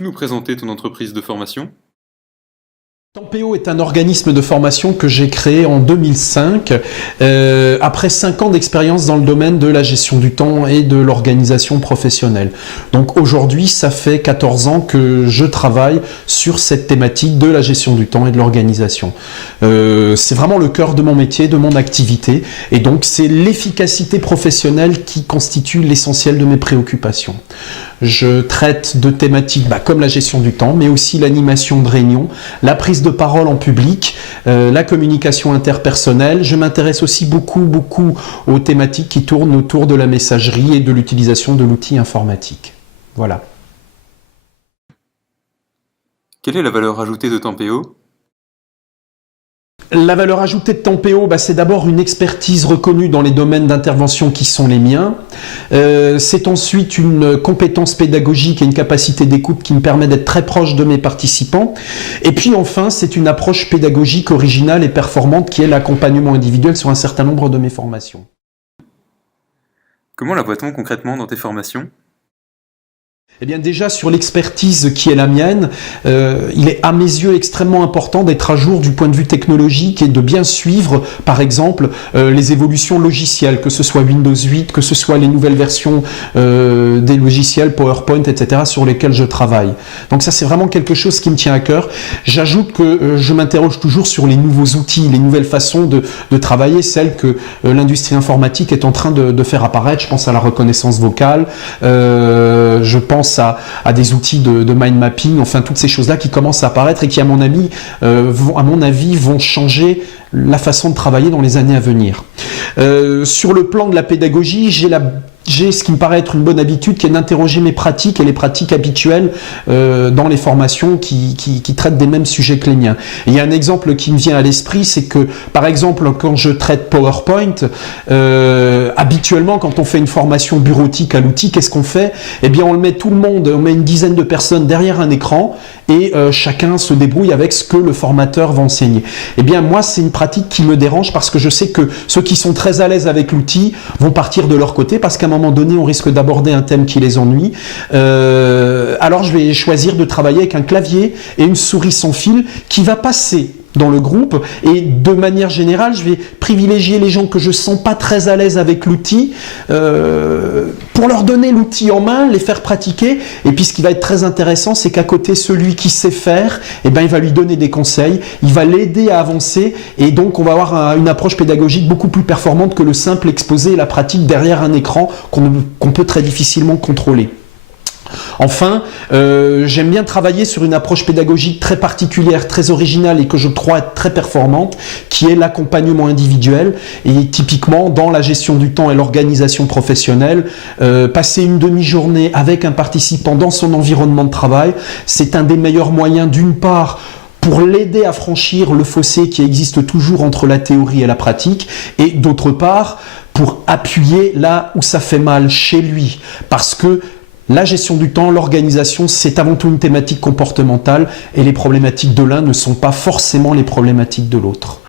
Peux-tu nous présenter ton entreprise de formation? Tempéo est un organisme de formation que j'ai créé en 2005, après 5 ans d'expérience dans le domaine de la gestion du temps et de l'organisation professionnelle. Donc aujourd'hui, ça fait 14 ans que je travaille sur cette thématique de la gestion du temps et de l'organisation. C'est vraiment le cœur de mon métier, de mon activité, et donc c'est l'efficacité professionnelle qui constitue l'essentiel de mes préoccupations. Je traite de thématiques comme la gestion du temps, mais aussi l'animation de réunions, la prise de parole en public, la communication interpersonnelle. Je m'intéresse aussi beaucoup aux thématiques qui tournent autour de la messagerie et de l'utilisation de l'outil informatique. Voilà. Quelle est la valeur ajoutée de Tempéo? La valeur ajoutée de Tempéo, c'est d'abord une expertise reconnue dans les domaines d'intervention qui sont les miens. C'est ensuite une compétence pédagogique et une capacité d'écoute qui me permet d'être très proche de mes participants. Et puis enfin, c'est une approche pédagogique originale et performante qui est l'accompagnement individuel sur un certain nombre de mes formations. Comment la voit-on concrètement dans tes formations? Eh bien déjà sur l'expertise qui est la mienne, il est à mes yeux extrêmement important d'être à jour du point de vue technologique et de bien suivre par exemple les évolutions logicielles, que ce soit Windows 8, que ce soit les nouvelles versions des logiciels PowerPoint, etc. sur lesquels je travaille. Donc ça c'est vraiment quelque chose qui me tient à cœur. J'ajoute que je m'interroge toujours sur les nouveaux outils, les nouvelles façons de travailler, celles que l'industrie informatique est en train de faire apparaître. Je pense à la reconnaissance vocale, je pense à des outils de mind mapping, enfin toutes ces choses-là qui commencent à apparaître et qui, à mon avis, vont changer la façon de travailler dans les années à venir. Sur le plan de la pédagogie, j'ai ce qui me paraît être une bonne habitude qui est d'interroger mes pratiques et les pratiques habituelles dans les formations qui traitent des mêmes sujets que les miens. Et il y a un exemple qui me vient à l'esprit, c'est que par exemple quand je traite PowerPoint, habituellement quand on fait une formation bureautique à l'outil, qu'est-ce qu'on fait? Eh bien on met une dizaine de personnes derrière un écran et chacun se débrouille avec ce que le formateur va enseigner. Eh bien moi c'est une pratique qui me dérange parce que je sais que ceux qui sont très à l'aise avec l'outil vont partir de leur côté parce qu'à un moment donné on risque d'aborder un thème qui les ennuie. Alors je vais choisir de travailler avec un clavier et une souris sans fil qui va passer dans le groupe, et de manière générale je vais privilégier les gens que je sens pas très à l'aise avec l'outil pour leur donner l'outil en main, les faire pratiquer, et puis ce qui va être très intéressant c'est qu'à côté celui qui sait faire, il va lui donner des conseils, il va l'aider à avancer, et donc on va avoir une approche pédagogique beaucoup plus performante que le simple exposé et la pratique derrière un écran qu'on peut très difficilement contrôler. Enfin, j'aime bien travailler sur une approche pédagogique très particulière, très originale et que je crois être très performante, qui est l'accompagnement individuel. Et typiquement, dans la gestion du temps et l'organisation professionnelle, passer une demi-journée avec un participant dans son environnement de travail, c'est un des meilleurs moyens, d'une part, pour l'aider à franchir le fossé qui existe toujours entre la théorie et la pratique, et d'autre part, pour appuyer là où ça fait mal chez lui. Parce que la gestion du temps, l'organisation, c'est avant tout une thématique comportementale et les problématiques de l'un ne sont pas forcément les problématiques de l'autre.